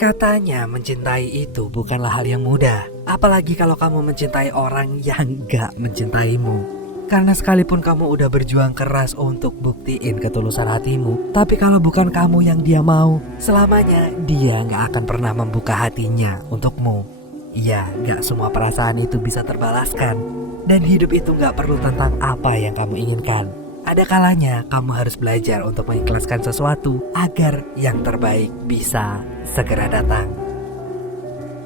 Katanya mencintai itu bukanlah hal yang mudah, apalagi kalau kamu mencintai orang yang gak mencintaimu. Karena sekalipun kamu udah berjuang keras untuk buktiin ketulusan hatimu, tapi kalau bukan kamu yang dia mau, selamanya dia gak akan pernah membuka hatinya untukmu. Iya, gak semua perasaan itu bisa terbalaskan, dan hidup itu gak perlu tentang apa yang kamu inginkan. Ada kalanya kamu harus belajar untuk mengikhlaskan sesuatu agar yang terbaik bisa segera datang.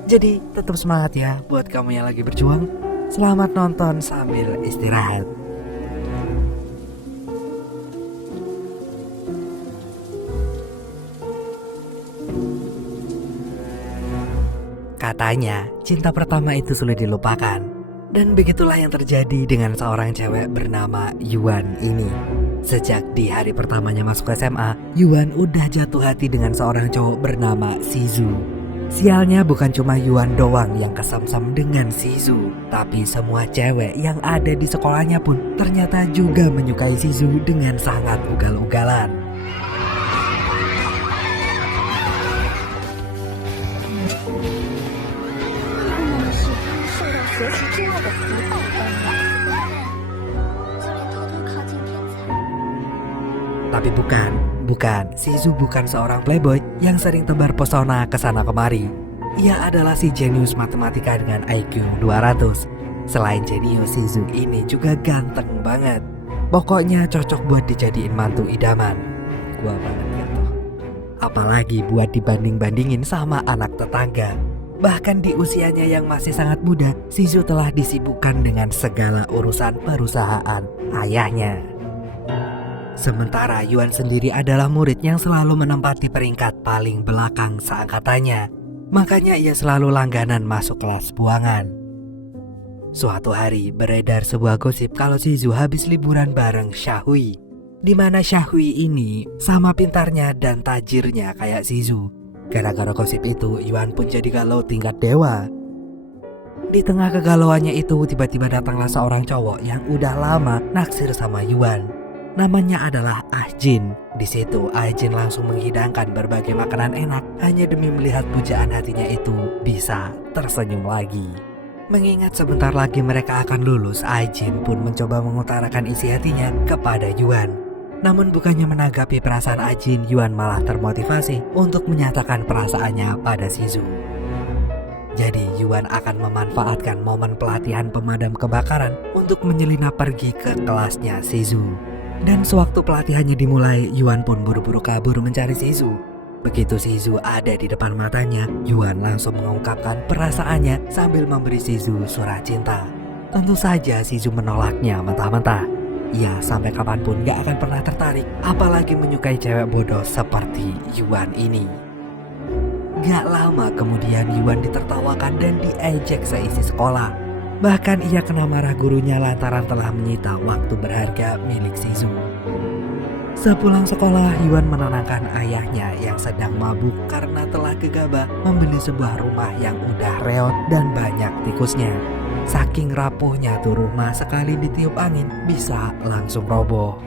Jadi tetap semangat ya buat kamu yang lagi berjuang. Selamat nonton sambil istirahat. Katanya cinta pertama itu sulit dilupakan. Dan begitulah yang terjadi dengan seorang cewek bernama Yuan ini. Sejak di hari pertamanya masuk SMA, Yuan udah jatuh hati dengan seorang cowok bernama Shizu. Sialnya bukan cuma Yuan doang yang kesamsam dengan Shizu, tapi semua cewek yang ada di sekolahnya pun ternyata juga menyukai Shizu dengan sangat ugal-ugalan. Tapi bukan, Shizu bukan seorang playboy yang sering tebar pesona kesana kemari. Ia adalah si jenius matematika dengan IQ 200. Selain jenius, Shizu ini juga ganteng banget. Pokoknya cocok buat dijadiin mantu idaman. Gua banget ya tuh. Apalagi buat dibanding-bandingin sama anak tetangga. Bahkan di usianya yang masih sangat muda, Shizu telah disibukkan dengan segala urusan perusahaan ayahnya. Sementara Yuan sendiri adalah murid yang selalu menempati peringkat paling belakang seangkatannya. Makanya ia selalu langganan masuk kelas buangan. Suatu hari beredar sebuah gosip kalau Shizu habis liburan bareng Shahui. Di mana Shahui ini sama pintarnya dan tajirnya kayak Shizu. Gara-gara gosip itu, Yuan pun jadi galau tingkat dewa. Di tengah kegalauannya itu, tiba-tiba datanglah seorang cowok yang udah lama naksir sama Yuan. Namanya adalah Ah Jin. Di situ Ah Jin langsung menghidangkan berbagai makanan enak hanya demi melihat pujaan hatinya itu bisa tersenyum lagi. Mengingat sebentar lagi mereka akan lulus, Ah Jin pun mencoba mengutarakan isi hatinya kepada Yuan. Namun bukannya menanggapi perasaan Ah Jin, Yuan malah termotivasi untuk menyatakan perasaannya pada Shizu. Jadi Yuan akan memanfaatkan momen pelatihan pemadam kebakaran untuk menyelinap pergi ke kelasnya Shizu. Dan sewaktu pelatihannya dimulai, Yuan pun buru-buru kabur mencari Shizu. Begitu Shizu ada di depan matanya, Yuan langsung mengungkapkan perasaannya sambil memberi Shizu surat cinta. Tentu saja Shizu menolaknya mentah-mentah. Ia sampai kapanpun gak akan pernah tertarik, apalagi menyukai cewek bodoh seperti Yuan ini. Gak lama kemudian Yuan ditertawakan dan diejek seisi sekolah. Bahkan ia kena marah gurunya lantaran telah menyita waktu berharga milik Shizu. Sepulang sekolah, Yuan menenangkan ayahnya yang sedang mabuk karena telah gegabah membeli sebuah rumah yang udah reot dan banyak tikusnya. Saking rapuhnya tuh rumah, sekali ditiup angin bisa langsung roboh.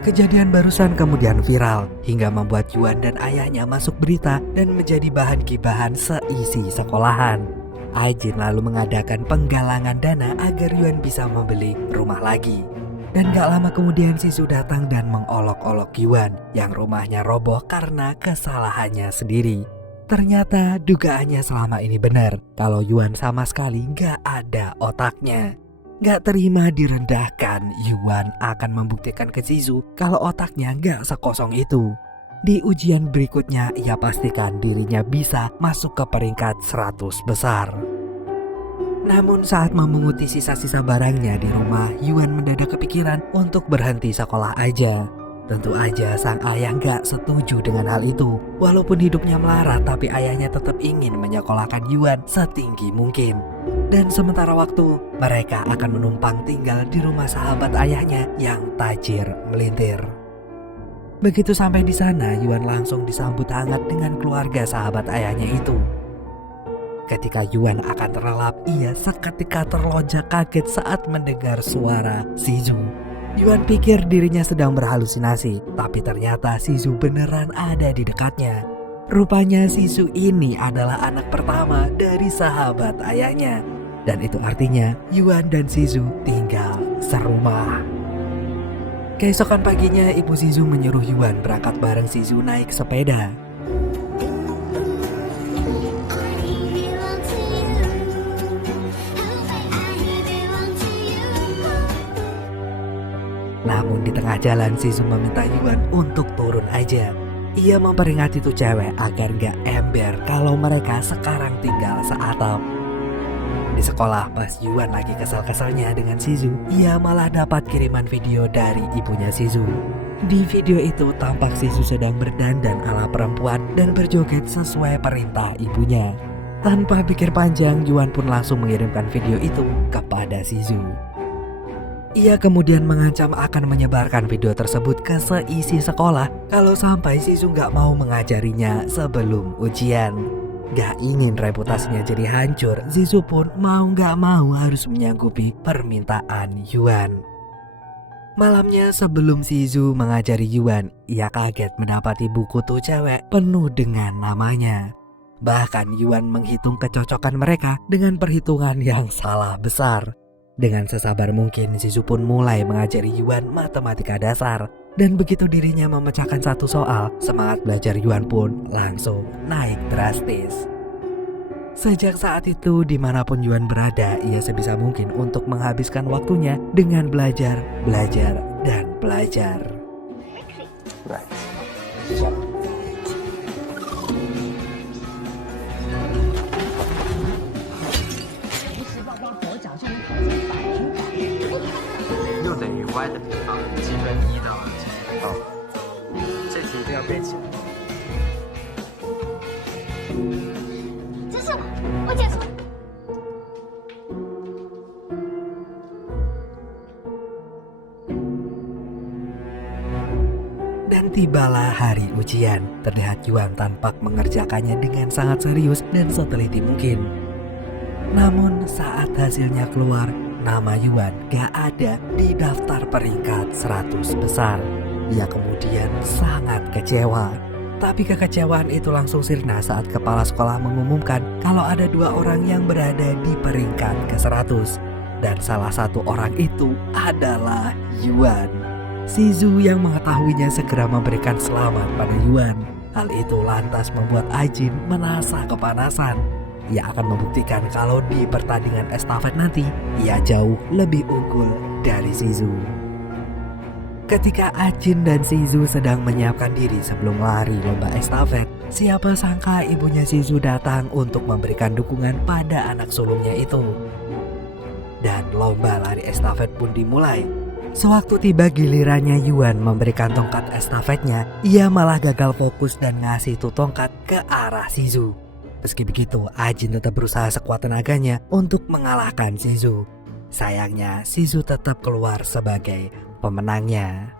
Kejadian barusan kemudian viral hingga membuat Yuan dan ayahnya masuk berita dan menjadi bahan gibahan seisi sekolahan. Ah Jin lalu mengadakan penggalangan dana agar Yuan bisa membeli rumah lagi. Dan gak lama kemudian Shizu datang dan mengolok-olok Yuan yang rumahnya roboh karena kesalahannya sendiri. Ternyata dugaannya selama ini benar kalau Yuan sama sekali gak ada otaknya. Gak terima direndahkan, Yuan akan membuktikan ke Shizu kalau otaknya gak sekosong itu. Di ujian berikutnya ia pastikan dirinya bisa masuk ke peringkat 100 besar. Namun saat memunguti sisa-sisa barangnya di rumah, Yuan mendadak kepikiran untuk berhenti sekolah aja. Tentu aja sang ayah gak setuju dengan hal itu. Walaupun hidupnya melarat, tapi ayahnya tetap ingin menyekolahkan Yuan setinggi mungkin. Dan sementara waktu, mereka akan menumpang tinggal di rumah sahabat ayahnya yang tajir melintir. Begitu sampai di sana, Yuan langsung disambut hangat dengan keluarga sahabat ayahnya itu. Ketika Yuan akan terlelap, ia seketika terlonjak kaget saat mendengar suara Shizu. Yuan pikir dirinya sedang berhalusinasi, tapi ternyata Shizu beneran ada di dekatnya. Rupanya Shizu ini adalah anak pertama dari sahabat ayahnya. Dan itu artinya Yuan dan Shizu tinggal serumah. Keesokan paginya, ibu Shizu menyuruh Yuan berangkat bareng Shizu naik sepeda. Namun di tengah jalan, Shizu meminta Yuan untuk turun aja. Ia memperingati tuh cewek agar gak ember kalau mereka sekarang tinggal seatap. Di sekolah, pas Yuan lagi kesal-kesalnya dengan Shizu, ia malah dapat kiriman video dari ibunya Shizu. Di video itu tampak Shizu sedang berdandan ala perempuan dan berjoget sesuai perintah ibunya. Tanpa pikir panjang, Yuan pun langsung mengirimkan video itu kepada Shizu. Ia kemudian mengancam akan menyebarkan video tersebut ke seisi sekolah kalau sampai Shizu gak mau mengajarinya sebelum ujian. Gak ingin reputasinya jadi hancur, Shizu pun mau gak mau harus menyanggupi permintaan Yuan. Malamnya sebelum Shizu mengajari Yuan, ia kaget mendapati buku tuh cewek penuh dengan namanya. Bahkan Yuan menghitung kecocokan mereka dengan perhitungan yang salah besar. Dengan sesabar mungkin, Shizu pun mulai mengajari Yuan matematika dasar. Dan begitu dirinya memecahkan satu soal, semangat belajar Yuan pun langsung naik drastis. Sejak saat itu, dimanapun Yuan berada, ia sebisa mungkin untuk menghabiskan waktunya dengan belajar, dan belajar. 6等于 y 的平方积分1到积分。这题一定要背起来。这是我解说。 Dan tibalah hari ujian. Terlihat Yuan tampak mengerjakannya dengan sangat serius dan seteliti mungkin. Namun saat hasilnya keluar, nama Yuan gak ada di daftar peringkat 100 besar. Ia kemudian sangat kecewa. Tapi kekecewaan itu langsung sirna saat kepala sekolah mengumumkan kalau ada 2 orang yang berada di peringkat ke-100. Dan salah satu orang itu adalah Yuan. Shizu yang mengetahuinya segera memberikan selamat pada Yuan. Hal itu lantas membuat Ajin merasa kepanasan. Ia akan membuktikan kalau di pertandingan estafet nanti ia jauh lebih unggul dari Shizu. Ketika Ajin dan Shizu sedang menyiapkan diri sebelum lari lomba estafet, siapa sangka ibunya Shizu datang untuk memberikan dukungan pada anak sulungnya itu. Dan lomba lari estafet pun dimulai. Sewaktu tiba gilirannya Yuan memberikan tongkat estafetnya, ia malah gagal fokus dan ngasih tuh tongkat ke arah Shizu. Meski begitu, Ajin tetap berusaha sekuat tenaganya untuk mengalahkan Shizu. Sayangnya, Shizu tetap keluar sebagai pemenangnya.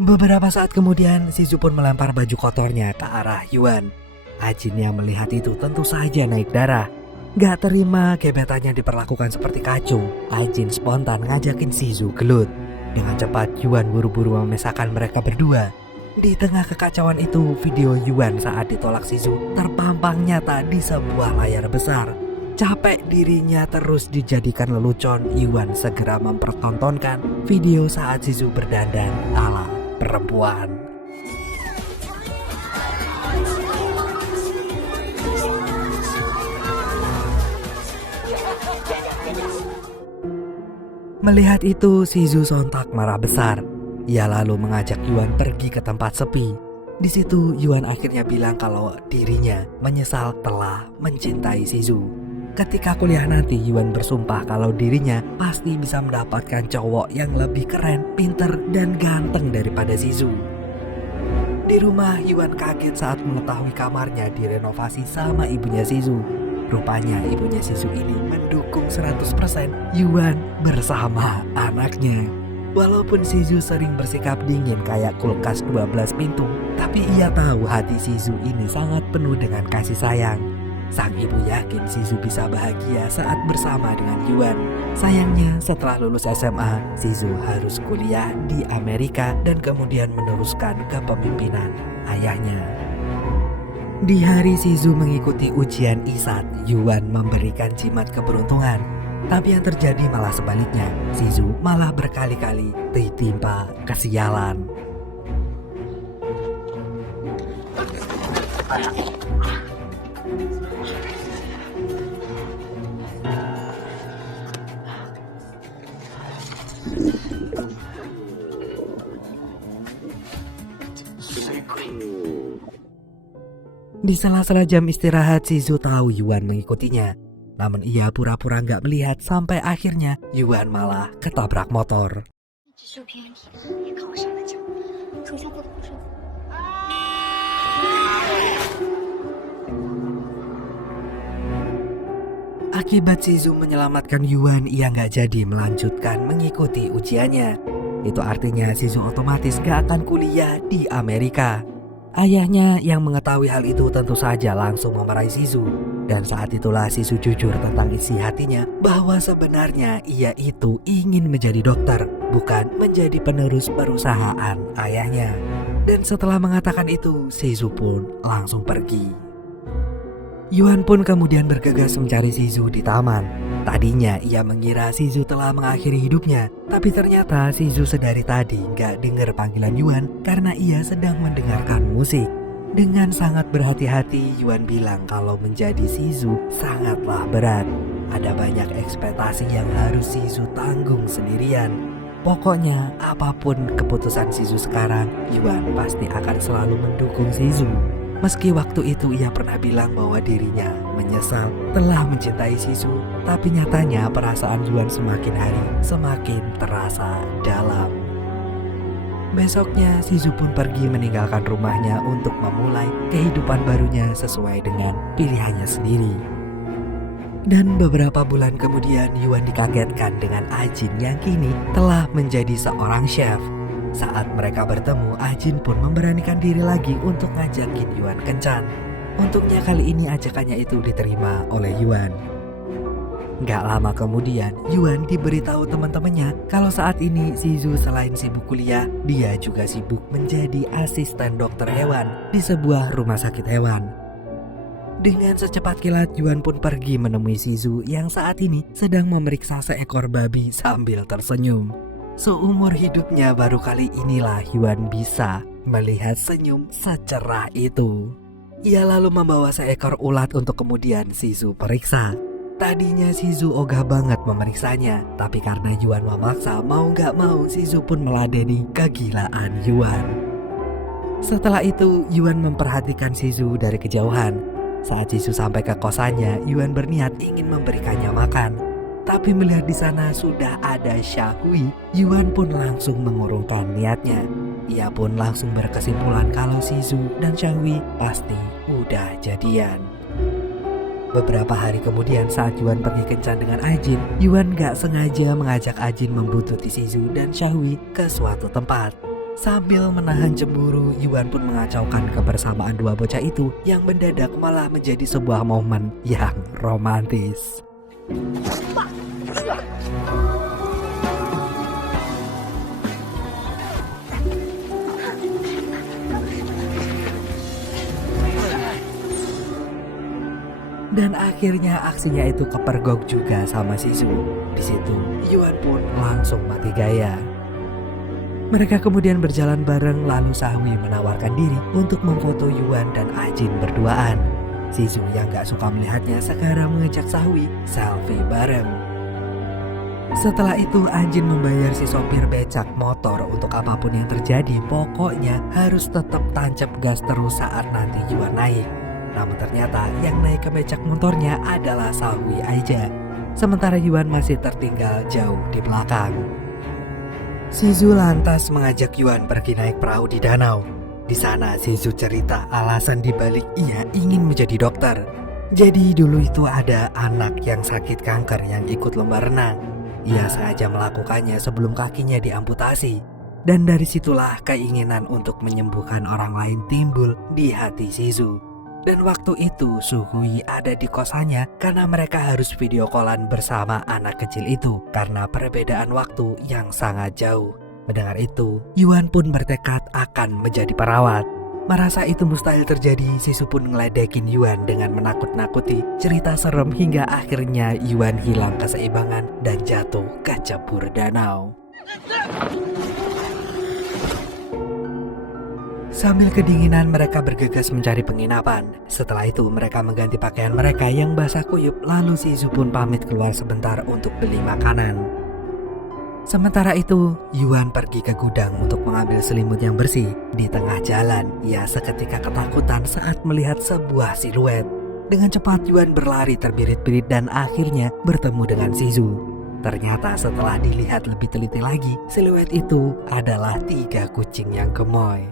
Beberapa saat kemudian, Shizu pun melempar baju kotornya ke arah Yuan. Ajin yang melihat itu tentu saja naik darah. Gak terima gebetannya diperlakukan seperti kacung, Ajin spontan ngajakin Shizu gelut. Dengan cepat Yuan buru-buru memisahkan mereka berdua. Di tengah kekacauan itu, video Yuan saat ditolak Shizu terpampang nyata di sebuah layar besar. Capek dirinya terus dijadikan lelucon, Yuan segera mempertontonkan video saat Shizu berdandan ala perempuan. Melihat itu, Shizu sontak marah besar. Ia lalu mengajak Yuan pergi ke tempat sepi. Di situ Yuan akhirnya bilang kalau dirinya menyesal telah mencintai Shizu. Ketika kuliah nanti, Yuan bersumpah kalau dirinya pasti bisa mendapatkan cowok yang lebih keren, pinter, dan ganteng daripada Shizu. Di rumah, Yuan kaget saat mengetahui kamarnya direnovasi sama ibunya Shizu. Rupanya ibunya Shizu ini mendukung 100% Yuan bersama anaknya. Walaupun Shizu sering bersikap dingin kayak kulkas 12 pintu, tapi ia tahu hati Shizu ini sangat penuh dengan kasih sayang. Sang ibu yakin Shizu bisa bahagia saat bersama dengan Yuan. Sayangnya setelah lulus SMA, Shizu harus kuliah di Amerika dan kemudian meneruskan kepemimpinan ayahnya. Di hari Shizu mengikuti ujian ISAT, Yuan memberikan jimat keberuntungan. Tapi yang terjadi malah sebaliknya, Shizu malah berkali-kali ditimpa kesialan. Di sela-sela jam istirahat, Shizu tahu Yuan mengikutinya. Namun ia pura-pura nggak melihat sampai akhirnya Yuan malah ketabrak motor. 只受别人也靠我上了奖，属下不得不说服。 Akibat Shizu menyelamatkan Yuan, ia nggak jadi melanjutkan mengikuti ujiannya. Itu artinya Shizu otomatis nggak akan kuliah di Amerika. Ayahnya yang mengetahui hal itu tentu saja langsung memarahi Shizu. Dan saat itulah Shizu jujur tentang isi hatinya bahwa sebenarnya ia itu ingin menjadi dokter, bukan menjadi penerus perusahaan ayahnya. Dan setelah mengatakan itu, Shizu pun langsung pergi. Yuan pun kemudian bergegas mencari Shizu di taman. Tadinya ia mengira Shizu telah mengakhiri hidupnya, tapi ternyata Shizu sedari tadi nggak dengar panggilan Yuan karena ia sedang mendengarkan musik. Dengan sangat berhati-hati, Yuan bilang kalau menjadi Shizu sangatlah berat. Ada banyak ekspektasi yang harus Shizu tanggung sendirian. Pokoknya apapun keputusan Shizu sekarang, Yuan pasti akan selalu mendukung Shizu. Meski waktu itu ia pernah bilang bahwa dirinya menyesal telah mencintai Shizu, tapi nyatanya perasaan Yuan semakin hari semakin terasa dalam. Besoknya Shizu pun pergi meninggalkan rumahnya untuk memulai kehidupan barunya sesuai dengan pilihannya sendiri. Dan beberapa bulan kemudian Yuan dikagetkan dengan Ajin yang kini telah menjadi seorang chef. Saat mereka bertemu, Ajin pun memberanikan diri lagi untuk ngajakin Yuan kencan. Untungnya kali ini ajakannya itu diterima oleh Yuan. Gak lama kemudian, Yuan diberitahu teman-temannya kalau saat ini Shizu selain sibuk kuliah, dia juga sibuk menjadi asisten dokter hewan di sebuah rumah sakit hewan. Dengan secepat kilat, Yuan pun pergi menemui Shizu yang saat ini sedang memeriksa seekor babi sambil tersenyum. Seumur hidupnya baru kali inilah Yuan bisa melihat senyum secerah itu. Ia lalu membawa seekor ulat untuk kemudian Shizu periksa. Tadinya Shizu ogah banget memeriksanya, tapi karena Yuan memaksa, mau gak mau Shizu pun meladeni kegilaan Yuan. Setelah itu, Yuan memperhatikan Shizu dari kejauhan. Saat Shizu sampai ke kosannya, Yuan berniat ingin memberikannya makan. Tapi melihat di sana sudah ada Xiaohui, Yuan pun langsung mengurungkan niatnya. Ia pun langsung berkesimpulan kalau Shizu dan Xiaohui pasti udah jadian. Beberapa hari kemudian saat Yuan pergi kencan dengan Ajin, Yuan gak sengaja mengajak Ajin membuntuti Shizu dan Xiaohui ke suatu tempat. Sambil menahan cemburu, Yuan pun mengacaukan kebersamaan dua bocah itu yang mendadak malah menjadi sebuah momen yang romantis. Dan akhirnya aksinya itu kepergok juga sama Shizu. Di situ Yuan pun langsung mati gaya. Mereka kemudian berjalan bareng, lalu Xiaohui menawarkan diri untuk memfoto Yuan dan Ajin berduaan. Shizu yang gak suka melihatnya sekarang mengajak Xiaohui selfie bareng. Setelah itu Ajin membayar si sopir becak motor untuk apapun yang terjadi. Pokoknya harus tetap tancap gas terus saat nanti Yuan naik. Namun ternyata yang naik ke becak motornya adalah Xiaohui aja. Sementara Yuan masih tertinggal jauh di belakang. Shizu lantas mengajak Yuan pergi naik perahu di danau. Di sana Shizu cerita alasan dibalik ia ingin menjadi dokter. Jadi dulu itu ada anak yang sakit kanker yang ikut lomba renang. ia sengaja melakukannya sebelum kakinya diamputasi. Dan dari situlah keinginan untuk menyembuhkan orang lain timbul di hati Shizu. Dan waktu itu Suhui ada di kosannya karena mereka harus video callan bersama anak kecil itu karena perbedaan waktu yang sangat jauh. Mendengar itu, Yuan pun bertekad akan menjadi perawat. Merasa itu mustahil terjadi, Shizu pun ngeledekin Yuan dengan menakut-nakuti. Cerita serem hingga akhirnya Yuan hilang keseimbangan dan jatuh ke jebur danau. Sambil kedinginan mereka bergegas mencari penginapan. Setelah itu mereka mengganti pakaian mereka yang basah kuyup. Lalu Shizu pun pamit keluar sebentar untuk beli makanan. Sementara itu Yuan pergi ke gudang untuk mengambil selimut yang bersih. Di tengah jalan ia seketika ketakutan saat melihat sebuah siluet. Dengan cepat Yuan berlari terbirit-birit dan akhirnya bertemu dengan Shizu. Ternyata setelah dilihat lebih teliti lagi, siluet itu adalah 3 kucing yang gemoy.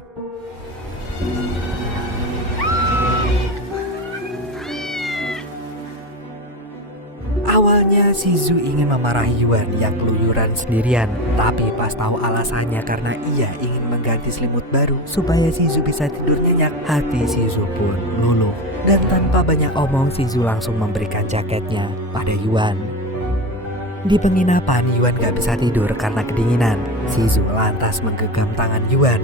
Awalnya Shizu ingin memarahi Yuan yang keluyuran sendirian, tapi pas tahu alasannya karena ia ingin mengganti selimut baru supaya Shizu bisa tidur nyenyak, hati Shizu pun luluh. Dan tanpa banyak omong Shizu langsung memberikan jaketnya pada Yuan. Di penginapan Yuan gak bisa tidur karena kedinginan. Shizu lantas menggenggam tangan Yuan.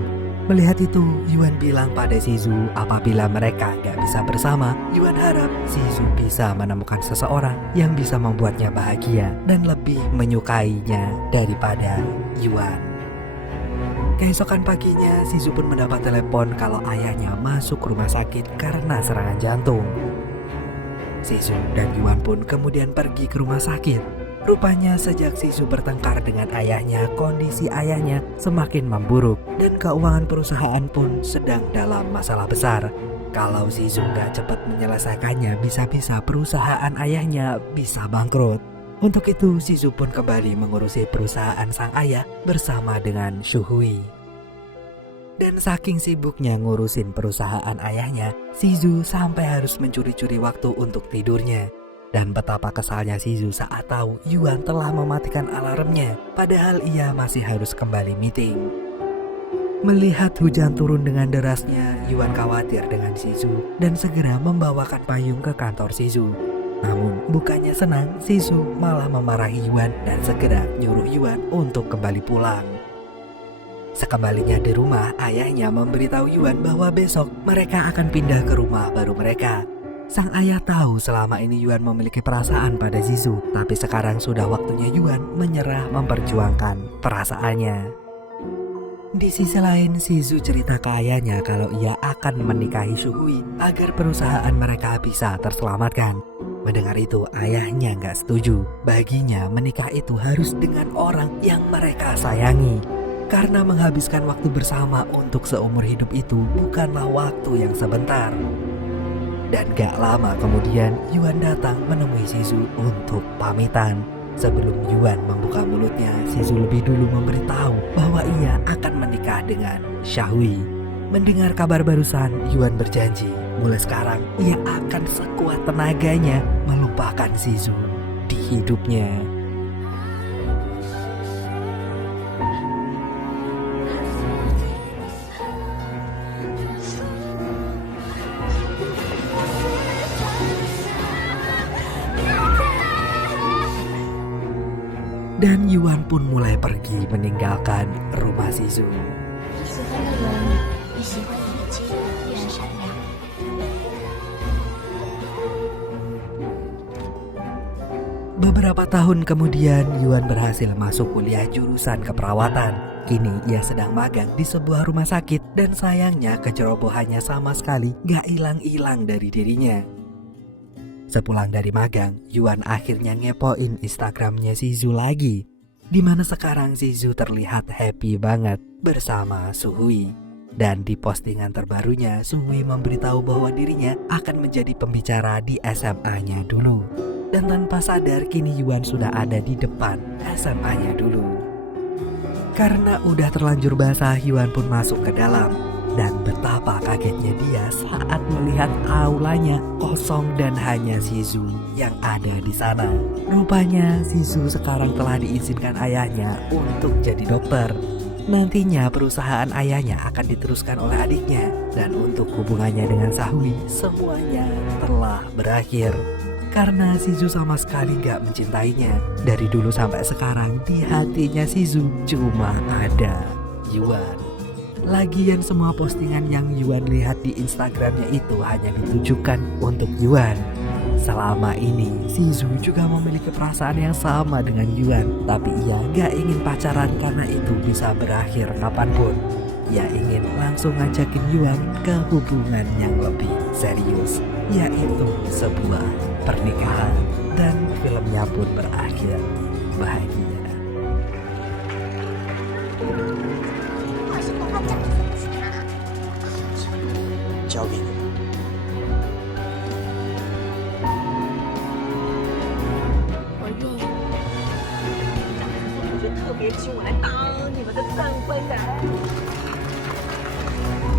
Melihat itu, Yuan bilang pada Shizu apabila mereka gak bisa bersama, Yuan harap Shizu bisa menemukan seseorang yang bisa membuatnya bahagia dan lebih menyukainya daripada Yuan. Keesokan paginya, Shizu pun mendapat telepon kalau ayahnya masuk rumah sakit karena serangan jantung. Shizu dan Yuan pun kemudian pergi ke rumah sakit. Rupanya sejak Shizu bertengkar dengan ayahnya, kondisi ayahnya semakin memburuk dan keuangan perusahaan pun sedang dalam masalah besar. Kalau Shizu gak cepat menyelesaikannya, bisa-bisa perusahaan ayahnya bisa bangkrut. Untuk itu Shizu pun kembali mengurusi perusahaan sang ayah bersama dengan Suhui. Dan saking sibuknya ngurusin perusahaan ayahnya, Shizu sampai harus mencuri-curi waktu untuk tidurnya. Dan betapa kesalnya Shizu saat tahu Yuan telah mematikan alarmnya, padahal ia masih harus kembali meeting. Melihat hujan turun dengan derasnya, Yuan khawatir dengan Shizu dan segera membawakan payung ke kantor Shizu. Namun bukannya senang, Shizu malah memarahi Yuan dan segera nyuruh Yuan untuk kembali pulang. Sekembalinya di rumah, ayahnya memberitahu Yuan bahwa besok mereka akan pindah ke rumah baru mereka. Sang ayah tahu selama ini Yuan memiliki perasaan pada Shizu, tapi sekarang sudah waktunya Yuan menyerah memperjuangkan perasaannya. Di sisi lain, Shizu cerita ke ayahnya kalau ia akan menikahi Suhui agar perusahaan mereka bisa terselamatkan. Mendengar itu, ayahnya nggak setuju. Baginya menikah itu harus dengan orang yang mereka sayangi. Karena menghabiskan waktu bersama untuk seumur hidup itu bukanlah waktu yang sebentar. Dan gak lama kemudian Yuan datang menemui Shizu untuk pamitan. Sebelum Yuan membuka mulutnya, Shizu lebih dulu memberitahu bahwa ia akan menikah dengan Suhui. Mendengar kabar barusan, Yuan berjanji mulai sekarang ia akan sekuat tenaganya melupakan Shizu di hidupnya. Dan Yuan pun mulai pergi meninggalkan rumah Shizu. 喜欢的人比喜欢的自己依然善良。 Beberapa tahun kemudian, Yuan berhasil masuk kuliah jurusan keperawatan. Kini ia sedang magang di sebuah rumah sakit dan sayangnya kecerobohannya sama sekali gak hilang-hilang dari dirinya. Sepulang dari magang, Yuan akhirnya ngepoin Instagramnya Shizu lagi, di mana sekarang Shizu terlihat happy banget bersama Suhui. Dan di postingan terbarunya, Suhui memberitahu bahwa dirinya akan menjadi pembicara di SMA-nya dulu. Dan tanpa sadar kini Yuan sudah ada di depan SMA-nya dulu. Karena udah terlanjur basah, Yuan pun masuk ke dalam. Dan betapa kagetnya dia saat melihat aulanya kosong dan hanya Shizu yang ada di sana. Rupanya Shizu sekarang telah diizinkan ayahnya untuk jadi dokter. Nantinya perusahaan ayahnya akan diteruskan oleh adiknya. Dan untuk hubungannya dengan Sahui, semuanya telah berakhir. Karena Shizu sama sekali gak mencintainya. Dari dulu sampai sekarang di hatinya Shizu cuma ada Yuan. Lagian semua postingan yang Yuan lihat di Instagramnya itu hanya ditujukan untuk Yuan. Selama ini Shizu juga memiliki perasaan yang sama dengan Yuan, tapi ia gak ingin pacaran karena itu bisa berakhir kapanpun. Ia ingin langsung ngajakin Yuan ke hubungan yang lebih serius, yaitu sebuah pernikahan. Dan filmnya pun berakhir bahagia. 我是爸爸讲的什么啊？交给你。我愿意。我就特别请我来当你